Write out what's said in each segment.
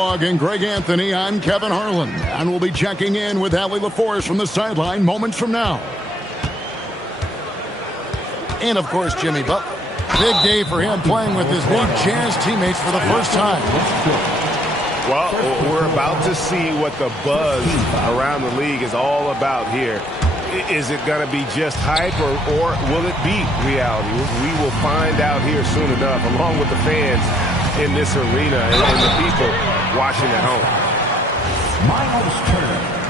And Greg Anthony, I'm Kevin Harlan, and we'll be checking in with Allie LaForce from the sideline moments from now. And, of course, Jimmy Butler. Big day for him playing with his new Jazz teammates for the first time. Well, we're about to see what the buzz around the league is all about here. Is it going to be just hype, or will it be reality? We will find out here soon enough, along with the fans in this arena and the people watching at home.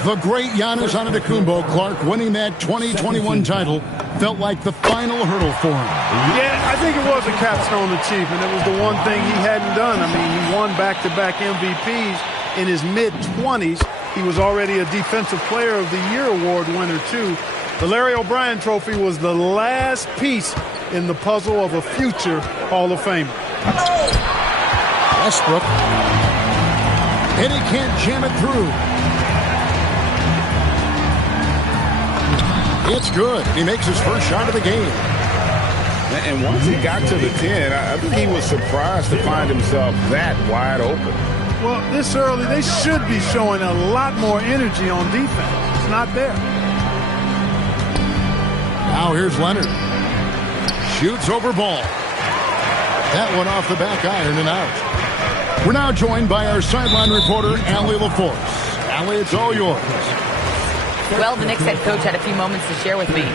The great Giannis Antetokounmpo, Clark, winning that 2021 title felt like the final hurdle for him. Yeah, I think it was a capstone achievement. It was the one thing he hadn't done. I mean, he won back-to-back MVPs in his mid-20s. He was already a Defensive Player of the Year award winner, too. The Larry O'Brien Trophy was the last piece in the puzzle of a future Hall of Famer. Westbrook. And he can't jam it through. It's good. He makes his first shot of the game. And once he got to the 10, I think he was surprised to find himself that wide open. Well, this early, they should be showing a lot more energy on defense. It's not there. Now here's Leonard. Shoots over ball. That one off the back iron and out. We're now joined by our sideline reporter, Allie LaForce. Allie, it's all yours. Well, the Knicks head coach had a few moments to share with me.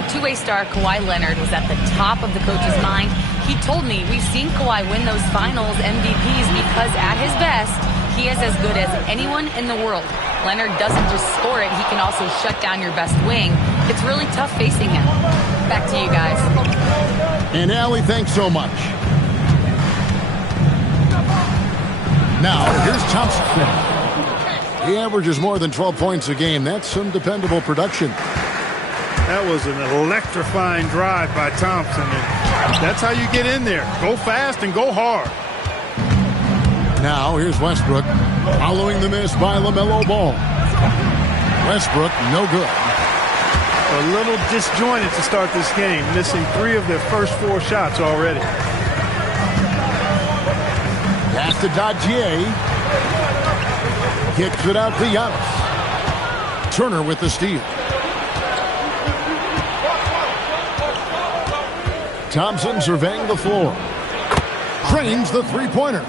The two-way star Kawhi Leonard was at the top of the coach's mind. He told me, we've seen Kawhi win those finals MVPs because at his best, he is as good as anyone in the world. Leonard doesn't just score it, he can also shut down your best wing. It's really tough facing him. Back to you guys. And Allie, thanks so much. Now, here's Thompson. He averages more than 12 points a game. That's some dependable production. That was an electrifying drive by Thompson. And that's how you get in there. Go fast and go hard. Now, here's Westbrook. Following the miss by LaMelo Ball. Westbrook, no good. A little disjointed to start this game. Missing 3 of their first 4 shots already. Pass to Dodgier. Kicks it out to Giannis. Turner with the steal. Thompson surveying the floor. Cranes the three-pointer.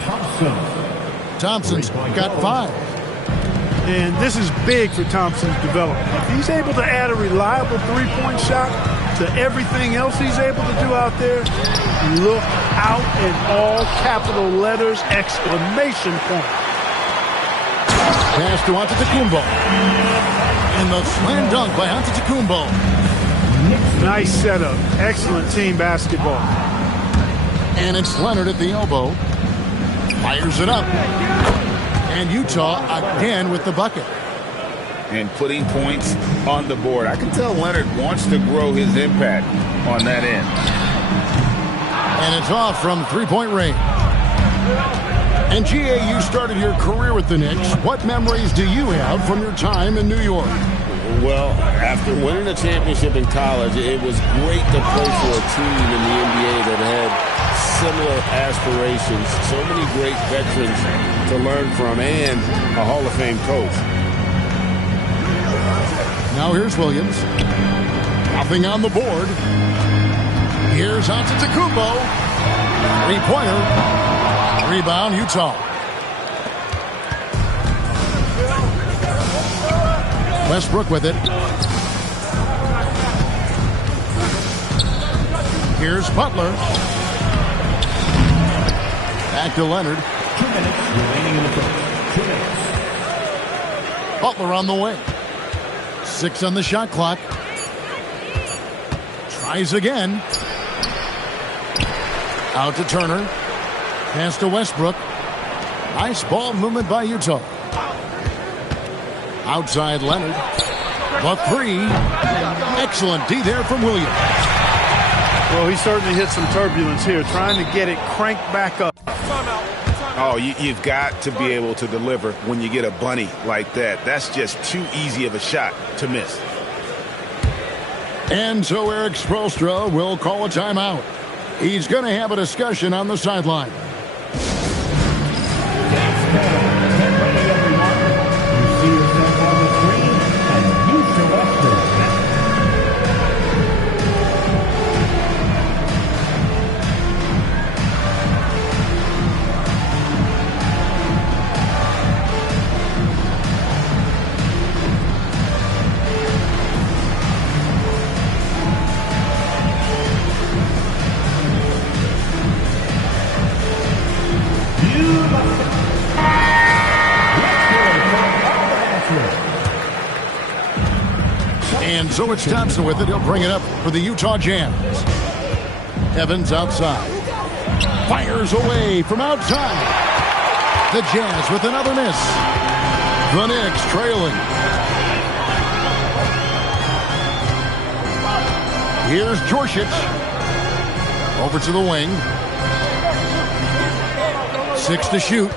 Thompson's got 5. And this is big for Thompson's development. If he's able to add a reliable three-point shot to everything else he's able to do out there, look out in all capital letters, exclamation point. Pass to Antetokounmpo. And the slam dunk by Antetokounmpo. Nice setup. Excellent team basketball. And it's Leonard at the elbow. Fires it up. And Utah again with the bucket. And putting points on the board. I can tell Leonard wants to grow his impact on that end. And it's off from three-point range. And G.A., you started your career with the Knicks. What memories do you have from your time in New York? Well, after winning a championship in college, it was great to play for a team in the NBA that had similar aspirations. So many great veterans to learn from and a Hall of Fame coach. Now here's Williams. Nothing on the board. Here's Antetokounmpo. Three-pointer. Rebound, Utah. Westbrook with it. Here's Butler. Back to Leonard. 2 minutes remaining in the first. 2 minutes. Butler on the wing. 6 on the shot clock. Tries again. Out to Turner. Pass to Westbrook. Nice ball movement by Utah. Outside Leonard. The 3. Excellent D there from Williams. Well, he certainly hit some turbulence here, trying to get it cranked back up. Oh, you've got to be able to deliver when you get a bunny like that. That's just too easy of a shot to miss. And so Eric Spoelstra will call a timeout. He's going to have a discussion on the sideline. And so it's Thompson with it. He'll bring it up for the Utah Jazz. Evans outside. Fires away from outside. The Jazz with another miss. The Knicks trailing. Here's Djorcic. Over to the wing. 6 to shoot.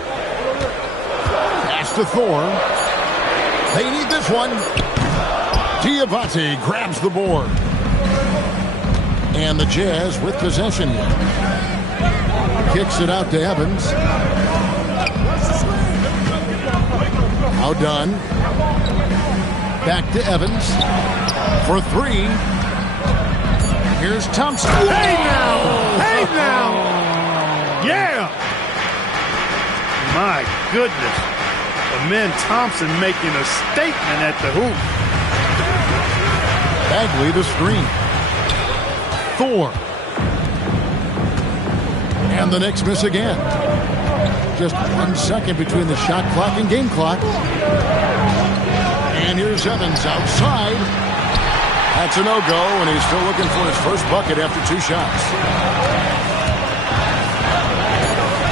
Pass to Thor. They need this one. Diabate grabs the board. And the Jazz with possession. Kicks it out to Evans. Now done. Back to Evans. For 3. Here's Thompson. Hey now! Hey now! Yeah! My goodness. Amen. Thompson making a statement at the hoop. Bagley the screen. Thor. And the Knicks miss again. Just 1 second between the shot clock and game clock. And here's Evans outside. That's a no-go, and he's still looking for his first bucket after 2 shots.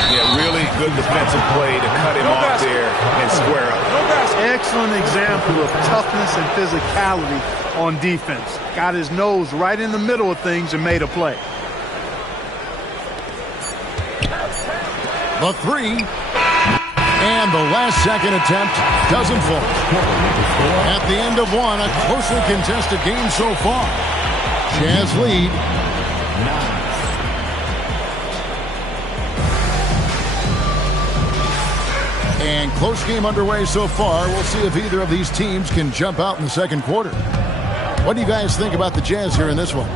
Yeah, really good defensive play to cut him off there and square up. Excellent example of toughness and physicality on defense. Got his nose right in the middle of things and made a play. The 3. And the last second attempt doesn't fall. At the end of 1, a closely contested game so far. Jazz lead. And close game underway so far. We'll see if either of these teams can jump out in the second quarter. What do you guys think about the Jazz here in this one?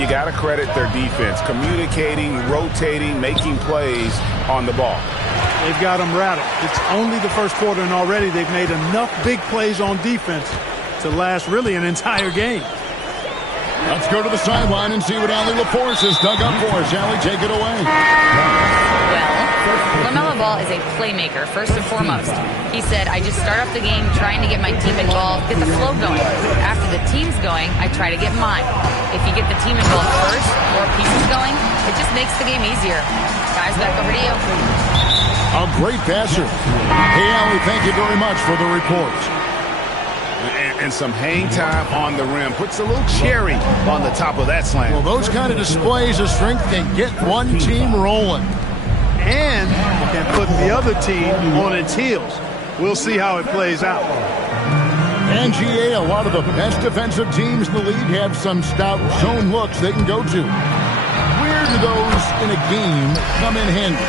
You got to credit their defense. Communicating, rotating, making plays on the ball. They've got them rattled. It's only the first quarter, and already they've made enough big plays on defense to last really an entire game. Let's go to the sideline and see what Allie LaForce has dug up for us. Allie, take it away. Well, LaMelo Ball is a playmaker, first and foremost. He said, I just start off the game trying to get my team involved, get the flow going. After the team's going, I try to get mine. If you get the team involved first, more pieces going, it just makes the game easier. Guys, back over to you. A great passer. Hey, Allie, thank you very much for the report. And some hang time on the rim. Puts a little cherry on the top of that slam. Well, those kind of displays of strength can get one team rolling. And can put the other team on its heels. We'll see how it plays out. And GA, a lot of the best defensive teams in the league have some stout zone looks they can go to. Where do those in a game come in handy?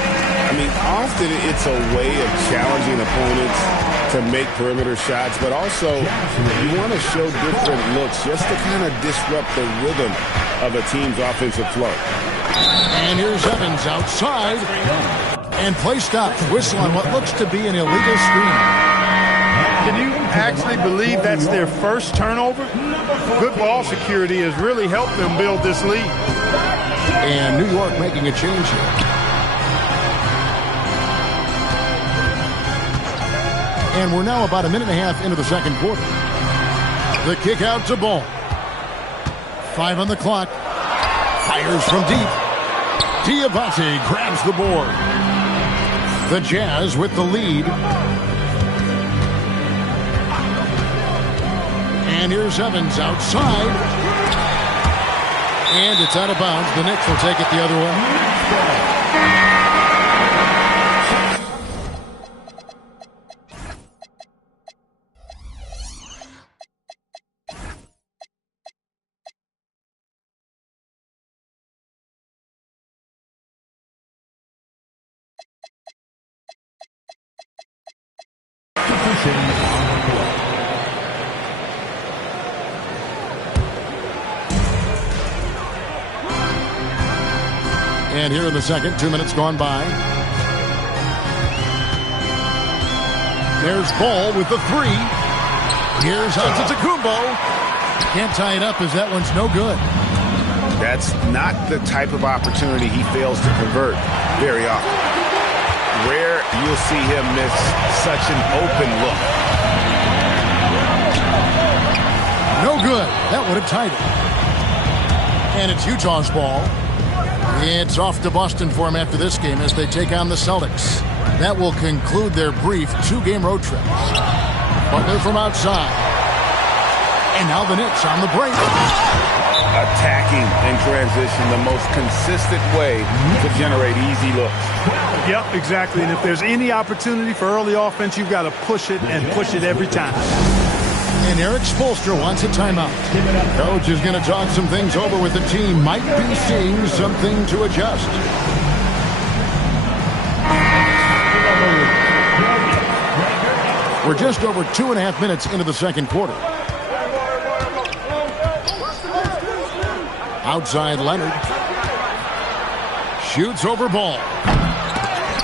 I mean, often it's a way of challenging opponents to make perimeter shots, but also you want to show different looks just to kind of disrupt the rhythm of a team's offensive flow. And here's Evans outside. And play stops. Whistle on what looks to be an illegal screen. Can you actually believe that's their first turnover? Good ball security has really helped them build this lead. And New York making a change here. And we're now about a minute and a half into the second quarter. The kick out to Ball. 5 on the clock. Fires from deep. Diabate grabs the board. The Jazz with the lead. And here's Evans outside. And it's out of bounds. The Knicks will take it the other way. And here in the second, 2 minutes gone by. There's Ball with the 3. Here's Antetokounmpo. Can't tie it up as that one's no good. That's not the type of opportunity he fails to convert very often. Rare you'll see him miss such an open look. No good. That would have tied it. And it's Utah's ball. It's off to Boston for him after this game as they take on the Celtics. That will conclude their brief 2-game road trip. Butler from outside. And now the Knicks on the break. Attacking in transition, the most consistent way to generate easy looks. Yep, exactly. And if there's any opportunity for early offense, you've got to push it and push it every time. And Eric Spoelstra wants a timeout. Coach is going to talk some things over with the team. Might be seeing something to adjust. We're just over 2.5 minutes into the second quarter. Outside Leonard. Shoots over ball.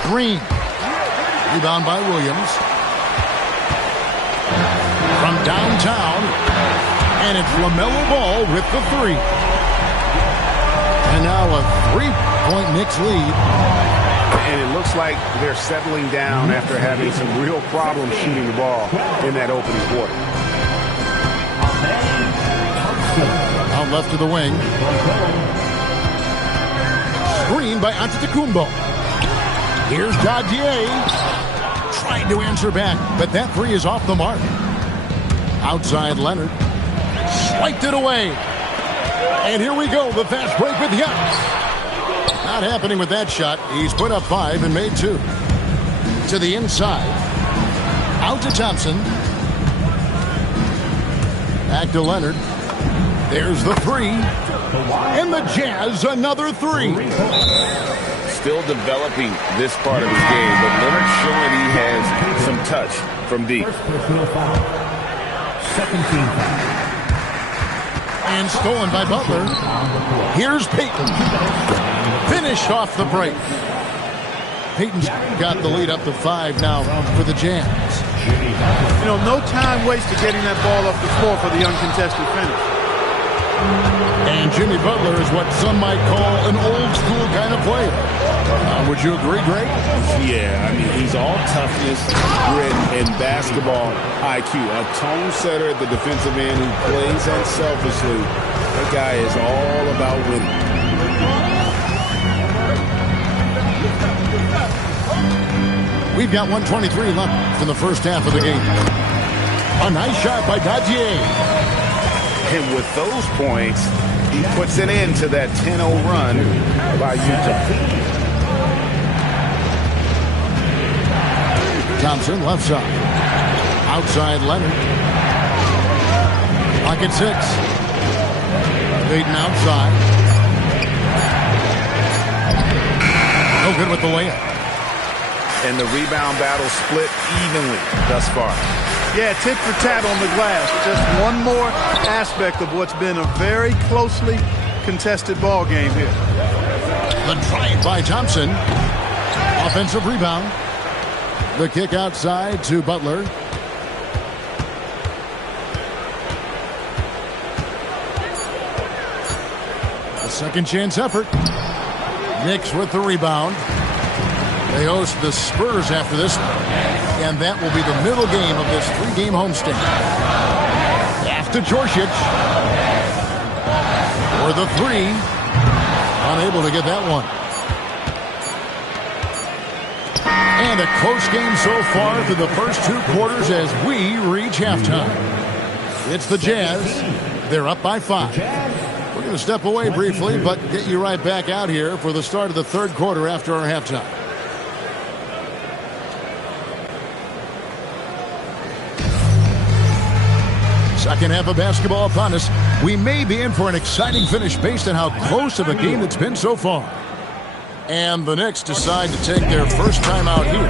Green. Rebound by Williams. From downtown. And it's LaMelo Ball with the three. And now a 3-point Knicks lead. And it looks like they're settling down after having some real problems shooting the ball in that opening quarter. Out left to the wing. Screen by Antetokounmpo. Here's Dadier. Trying to answer back, but that three is off the mark. Outside Leonard. Swiped it away. And here we go, the fast break with Giannis. Not happening with that shot. He's put up 5 and made 2. To the inside. Out to Thompson. Back to Leonard. There's the three. And the Jazz, another 3. Still developing this part of his game, but Leonard showing he has some touch from deep. Second team foul. And stolen by Butler. Here's Payton. Finished off the break. Payton's got the lead up to 5 now for the Jazz. You know, no time wasted getting that ball off the floor for the uncontested finish. And Jimmy Butler is what some might call an old-school kind of player. Would you agree, Greg? Yeah, I mean, he's all toughness, grit, and basketball IQ. A tone setter at the defensive end who plays unselfishly. That guy is all about winning. We've got 1:23 left in the first half of the game. A nice shot by Dadier. And with those points, he puts an end to that 10-0 run by Utah. Thompson left side. Outside Leonard. Pocket 6. Payton outside. No good with the layup. And the rebound battle split evenly thus far. Yeah, tit for tat on the glass. Just one more aspect of what's been a very closely contested ball game here. The drive by Thompson. Offensive rebound. The kick outside to Butler. A second chance effort. Knicks with the rebound. They host the Spurs after this one. And that will be the middle game of this 3-game homestand. After Djorcic. For the 3. Unable to get that one. And a close game so far through the first 2 quarters as we reach halftime. It's the Jazz. They're up by 5. We're going to step away briefly, but get you right back out here for the start of the third quarter after our halftime. Second half of basketball upon us. We may be in for an exciting finish based on how close of a game it's been so far. And the Knicks decide to take their first time out here.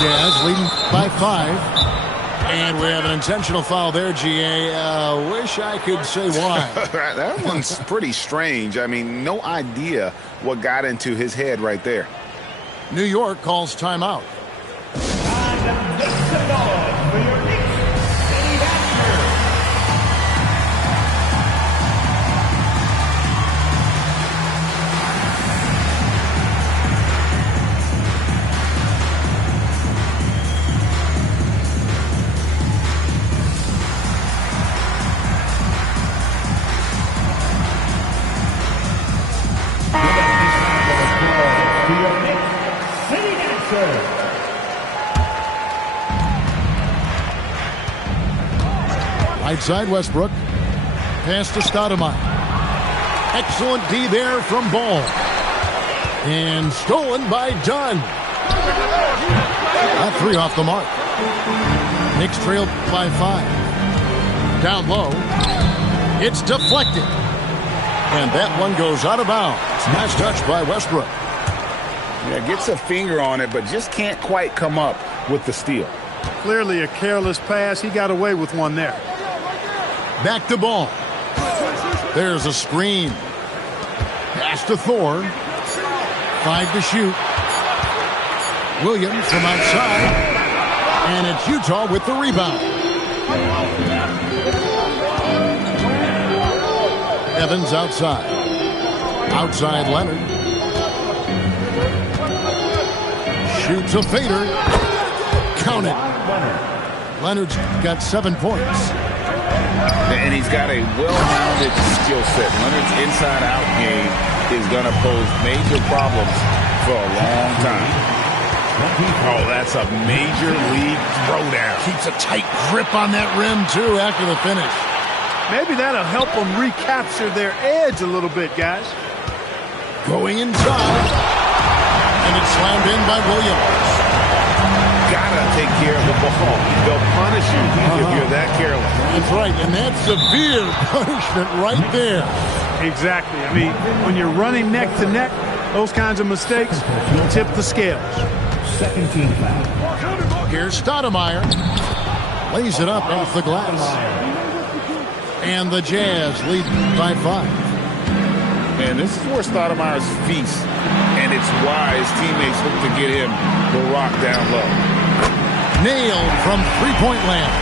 Jazz leading by 5. And we have an intentional foul there, GA. Wish I could say why. That one's pretty strange. I mean, no idea what got into his head right there. New York calls timeout. Right side, Westbrook. Pass to Stoudemire. Excellent D there from Ball. And stolen by Dunn. That three off the mark. Knicks trailed by 5. Down low. It's deflected. And that one goes out of bounds. Nice touch by Westbrook. Yeah, gets a finger on it, but just can't quite come up with the steal. Clearly a careless pass. He got away with one there. Back to Ball. There's a screen. Pass to Thor. 5 to shoot. Williams from outside. And it's Utah with the rebound. Evans outside. Outside Leonard. Shoots a fader. Count it. Leonard's got 7 points. And he's got a well-rounded skill set. Leonard's inside-out game is going to pose major problems for a long time. Oh, that's a major league throwdown. Keeps a tight grip on that rim, too, after the finish. Maybe that'll help them recapture their edge a little bit, guys. Going inside. And it's slammed in by Williams. Gotta take care of the ball. They'll punish you if you're that careless. That's right, and that's severe punishment right there. Exactly. I mean, when you're running neck to neck, those kinds of mistakes tip the scales. Second team foul. Here's Stoudemire. Lays it up off the glass. And the Jazz lead by 5. And this is where Stoudemire's feast. And it's why his teammates look to get him the rock down low. Nailed from three-point land.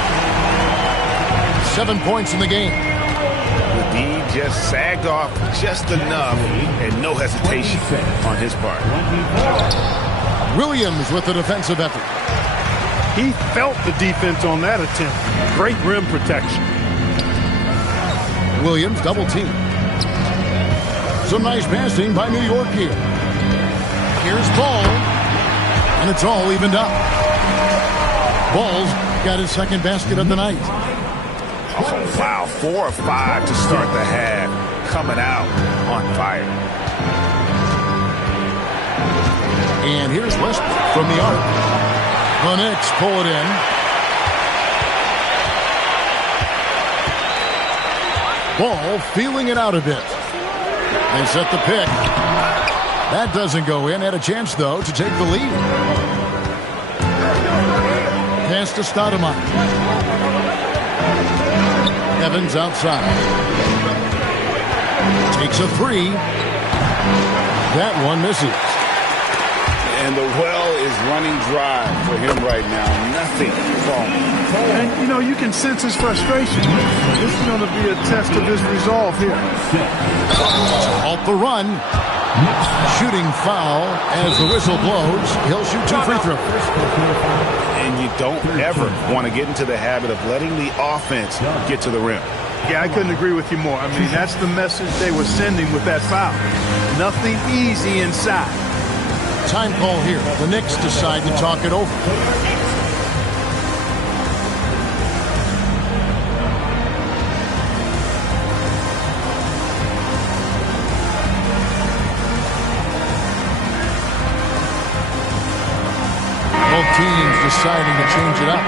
7 points in the game. The D just sagged off just enough and no hesitation on his part. Williams with the defensive effort. He felt the defense on that attempt. Great rim protection. Williams double team. Some nice passing by New York here. Here's Ball. And it's all evened up. Ball's got his second basket of the night. Oh, wow. 4 of 5 to start the half. Coming out on fire. And here's Westbrook from the arc. The Knicks pull it in. Ball feeling it out a bit. They set the pick. That doesn't go in. Had a chance, though, to take the lead. Pass to Stoudemire. Evans outside. Takes a 3. That one misses. And the well is running dry for him right now. Nothing falling. And, you know, you can sense his frustration. This is going to be a test of his resolve here. Halt the run. Shooting foul as the whistle blows. He'll shoot 2 free throws. And you don't ever want to get into the habit of letting the offense get to the rim. Yeah, I couldn't agree with you more. I mean, that's the message they were sending with that foul. Nothing easy inside. Time call here. The Knicks decide to talk it over. Both teams deciding to change it up.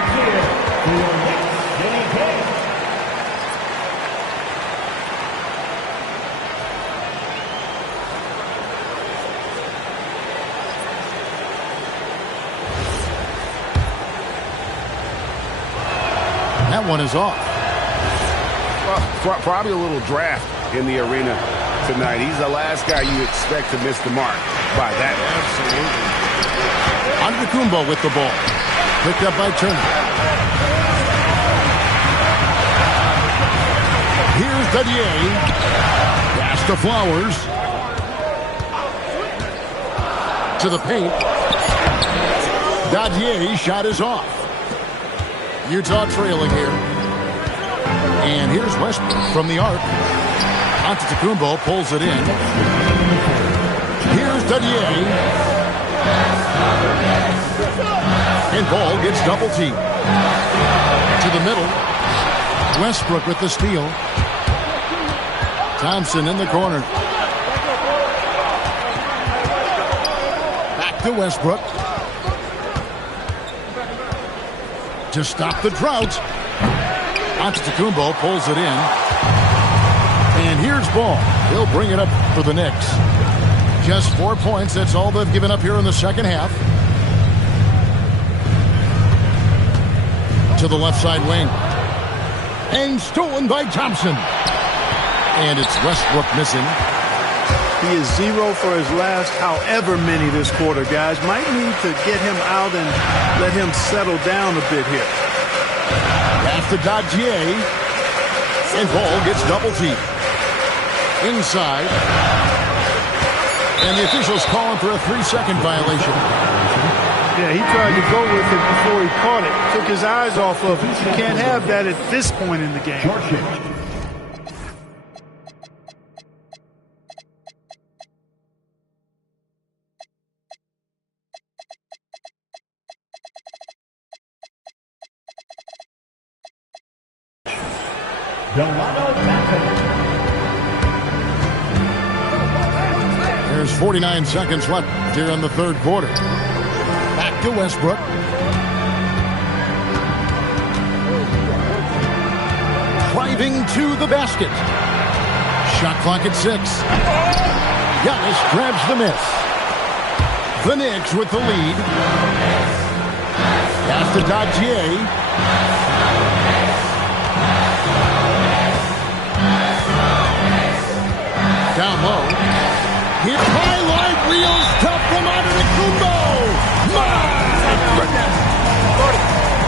That one is off. Well, probably a little draft in the arena tonight. He's the last guy you expect to miss the mark by that. Absolutely. Antetokounmpo with the ball. Picked up by Turner. Here's Dadier. Pass to Flowers. To the paint. Dadier shot is off. Utah trailing here. And here's Westbrook from the arc. Antetokounmpo pulls it in. Here's Dadier. And ball gets double teamed. To the middle. Westbrook with the steal. Thompson in the corner. Back to Westbrook. To stop the drought. Antetokounmpo pulls it in. And here's Ball. He'll bring it up for the Knicks. Just 4 points. That's all they've given up here in the second half. To the left side wing. And stolen by Thompson. And it's Westbrook missing. He is 0 for his last however many this quarter, guys. Might need to get him out and let him settle down a bit here. After Dadier. And Ball gets double teamed. Inside. And the officials calling for a 3-second violation. Yeah, he tried to go with it before he caught it. Took his eyes off of it. You can't have that at this point in the game. There's 49 seconds left here in the third quarter. Back to Westbrook. Driving to the basket. Shot clock at 6. Giannis grabs the miss. The Knicks with the lead. Pass to Dadier. Down low. Hit highlight reels tough from Antetokounmpo. My goodness.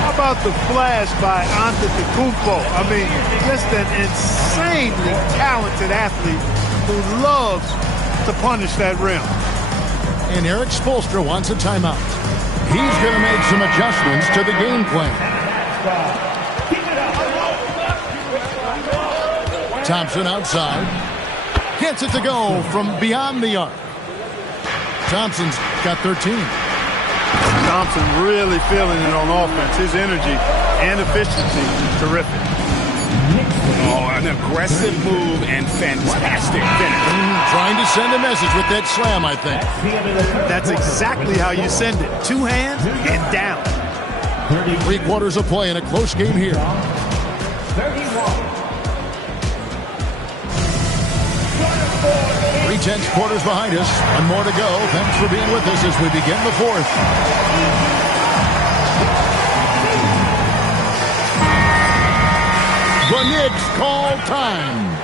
How about the flash by Antetokounmpo? I mean, just an insanely talented athlete who loves to punish that rim. And Eric Spoelstra wants a timeout. He's going to make some adjustments to the game plan. Thompson outside. Gets it to go from beyond the arc. Thompson's got 13. Thompson really feeling it on offense. His energy and efficiency is terrific. Oh, an aggressive move and fantastic finish. Trying to send a message with that slam, I think. That's exactly how you send it. 2 hands and down. 3 quarters of play in a close game here. 3/10 quarters behind us. 1 more to go. Thanks for being with us as we begin the fourth. The Knicks call time.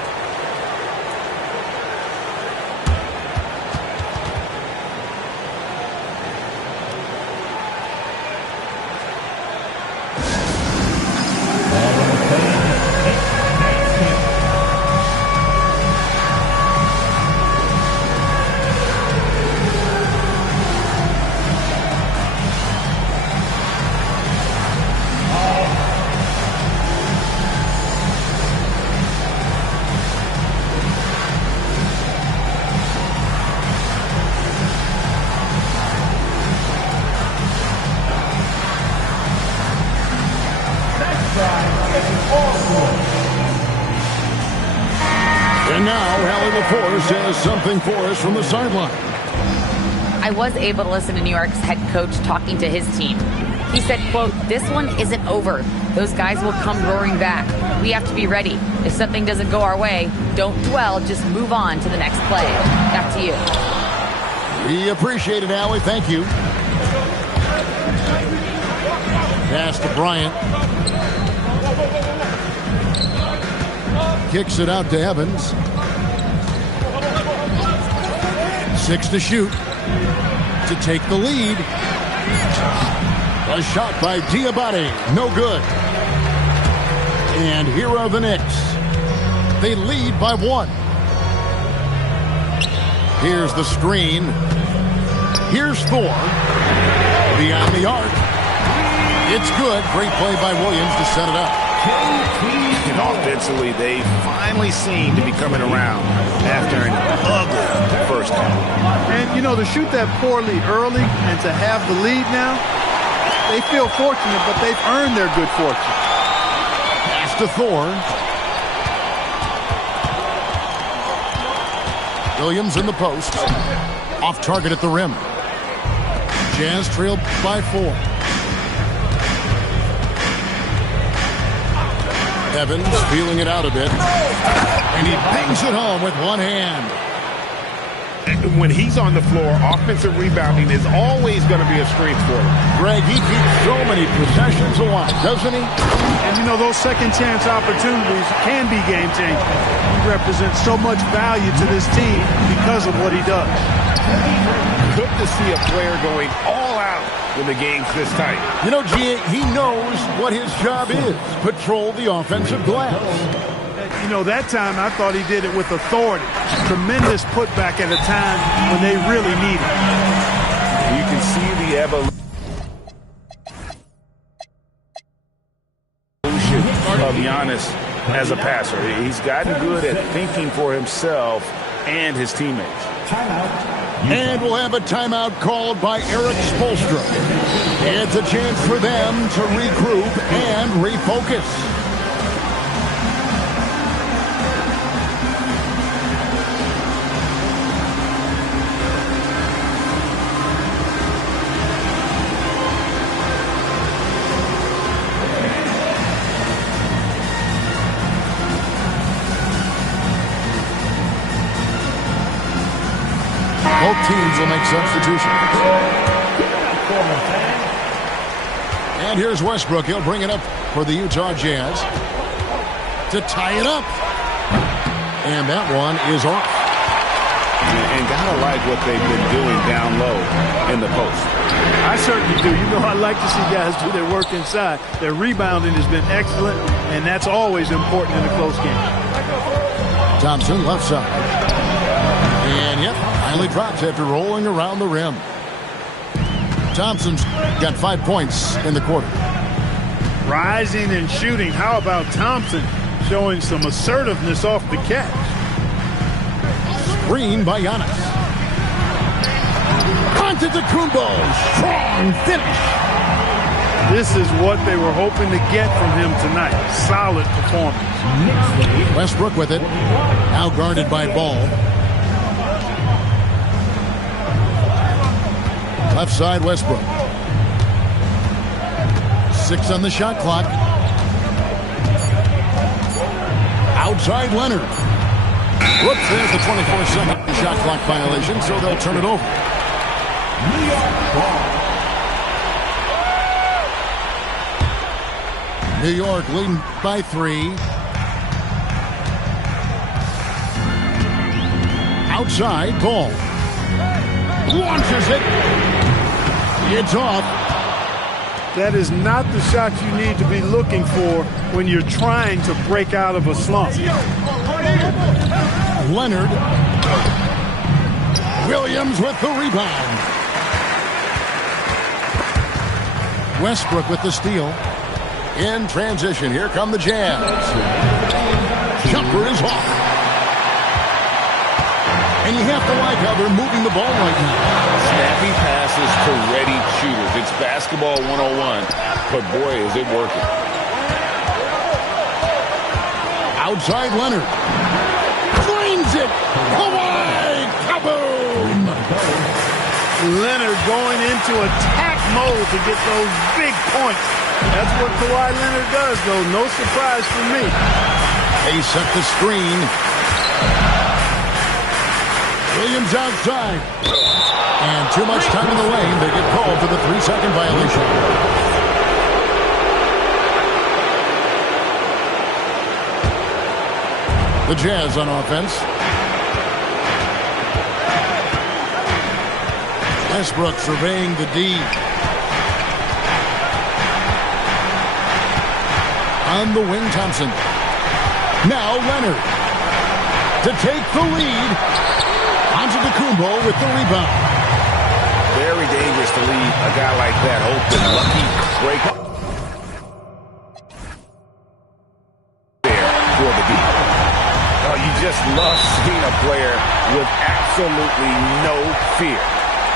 And now, Allie LaForce has something for us from the sideline. I was able to listen to New York's head coach talking to his team. He said, quote, "This one isn't over. Those guys will come roaring back. We have to be ready. If something doesn't go our way, don't dwell, just move on to the next play." Back to you. We appreciate it, Allie. Thank you. Pass to Bryant. Kicks it out to Evans. 6 to shoot to take the lead. A shot by Diabate. No good. And here are the Knicks. They lead by 1. Here's the screen. Here's Thor. Beyond the arc. It's good. Great play by Williams to set it up. And offensively, they finally seem to be coming around after an ugly first half. And, you know, to shoot that poorly early and to have the lead now, they feel fortunate, but they've earned their good fortune. Pass to Thor. Williams in the post. Off target at the rim. Jazz trail by 4. Evans feeling it out a bit. And he bangs it home with one hand. When he's on the floor, offensive rebounding is always going to be a strength for him. Greg, he keeps so many possessions alive, doesn't he? And, you know, those second chance opportunities can be game changing. He represents so much value to this team because of what he does. Good to see a player going all out when the game's this tight. You know, G, he knows what his job is. Patrol the offensive glass. You know, that time I thought he did it with authority. Tremendous putback at a time when they really need it. You can see the evolution of Giannis as a passer. He's gotten good at thinking for himself and his teammates. And we'll have a timeout called by Eric Spoelstra. It's a chance for them to regroup and refocus. Both teams will make substitutions. And here's Westbrook. He'll bring it up for the Utah Jazz to tie it up. And that one is off. And gotta like what they've been doing down low in the post. I certainly do. You know, I like to see guys do their work inside. Their rebounding has been excellent, and that's always important in a close game. Thompson, left side. And, yep, finally drops after rolling around the rim. Thompson's got 5 points in the quarter. Rising and shooting. How about Thompson showing some assertiveness off the catch? Screen by Giannis. Antetokounmpo, strong finish. This is what they were hoping to get from him tonight. Solid performance. Westbrook with it. Now guarded by Ball. Left side, Westbrook. 6 on the shot clock. Outside, Leonard. Whoops, there's the 24-second shot clock violation, so they'll turn it over. New York leading by 3. Outside, Ball. Launches it. It's off. That is not the shot you need to be looking for when you're trying to break out of a slump. Leonard. Williams with the rebound. Westbrook with the steal. In transition, here come the Jazz. Jumper is off. And you have to like how they're moving the ball right now. Snappy passes to ready shooters. It's basketball 101, but boy, is it working. Outside Leonard. Flings it. Kawhi. Kaboom. Leonard going into attack mode to get those big points. That's what Kawhi Leonard does, though. No surprise for me. They set the screen. Williams outside. And too much time in the lane. They get called for the 3-second violation. The Jazz on offense. Westbrook surveying the D. On the wing, Thompson. Now Leonard to take the lead. Antetokounmpo with the rebound. Very dangerous to leave a guy like that open. Lucky break there for the beat. Oh, you just love seeing a player with absolutely no fear.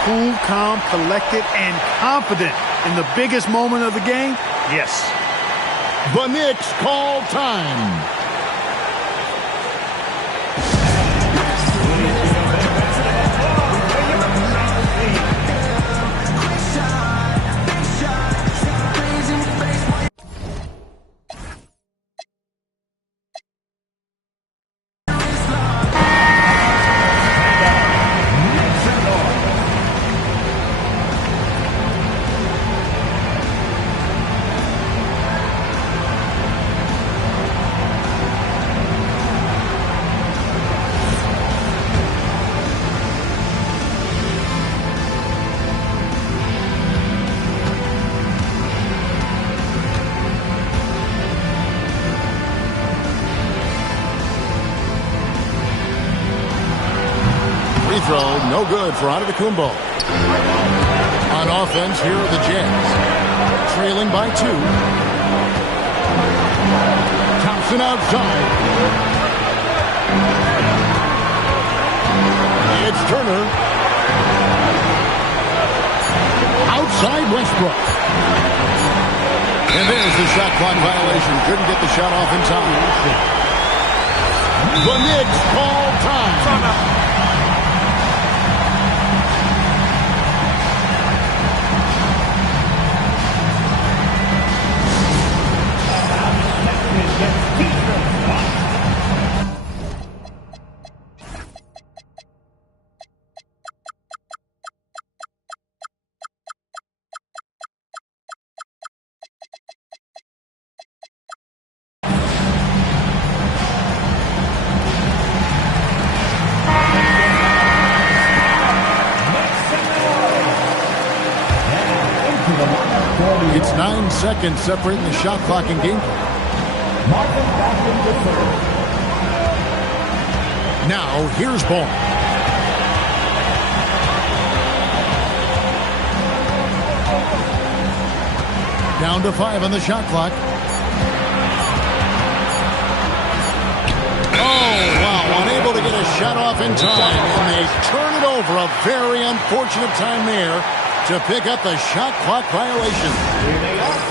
Cool, calm, collected, and confident in the biggest moment of the game. Yes. The Knicks call time. Free throw, no good for Antetokounmpo. On offense, here are the Jazz. Trailing by 2. Thompson outside. It's Turner. Outside Westbrook. And there's the shot clock violation. Couldn't get the shot off in time. The Knicks call time. It's 9 seconds separating the shot clock and game clock. Now, here's ball. Down to 5 on the shot clock. Oh, wow, unable to get a shot off in time. And they turn it over. A very unfortunate time there to pick up the shot clock violation.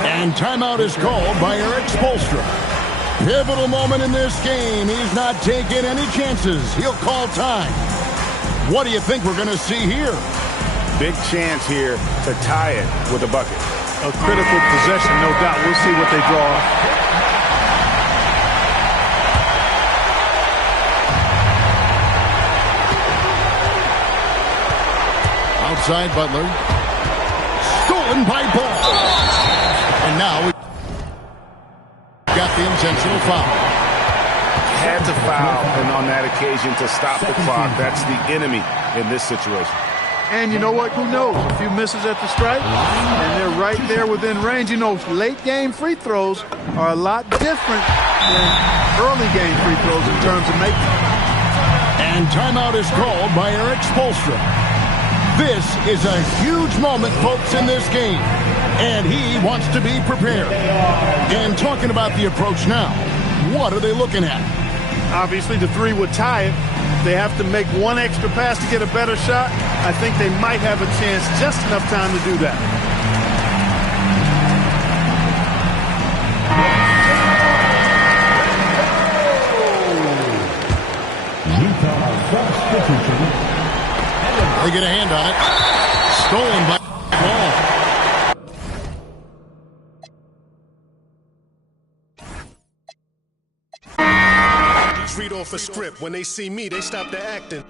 And timeout is called by Eric Spoelstra. Pivotal moment in this game. He's not taking any chances. He'll call time. What do you think we're going to see here? Big chance here to tie it with a bucket. A critical possession, no doubt. We'll see what they draw. Outside Butler. Stolen by Ball. And now we got the intentional foul. Had to foul, and on that occasion to stop the clock. That's the enemy in this situation. And you know what? Who knows? A few misses at the stripe, and they're right there within range. You know, late game free throws are a lot different than early game free throws in terms of making. And timeout is called by Eric Spoelstra. This is a huge moment, folks, in this game. And he wants to be prepared. And talking about the approach now, what are they looking at? Obviously, the 3 would tie it. If they have to make one extra pass to get a better shot, I think they might have a chance, just enough time to do that. They get a hand on it. Stolen by Ball. Read off a script. When they see me, they stop the acting.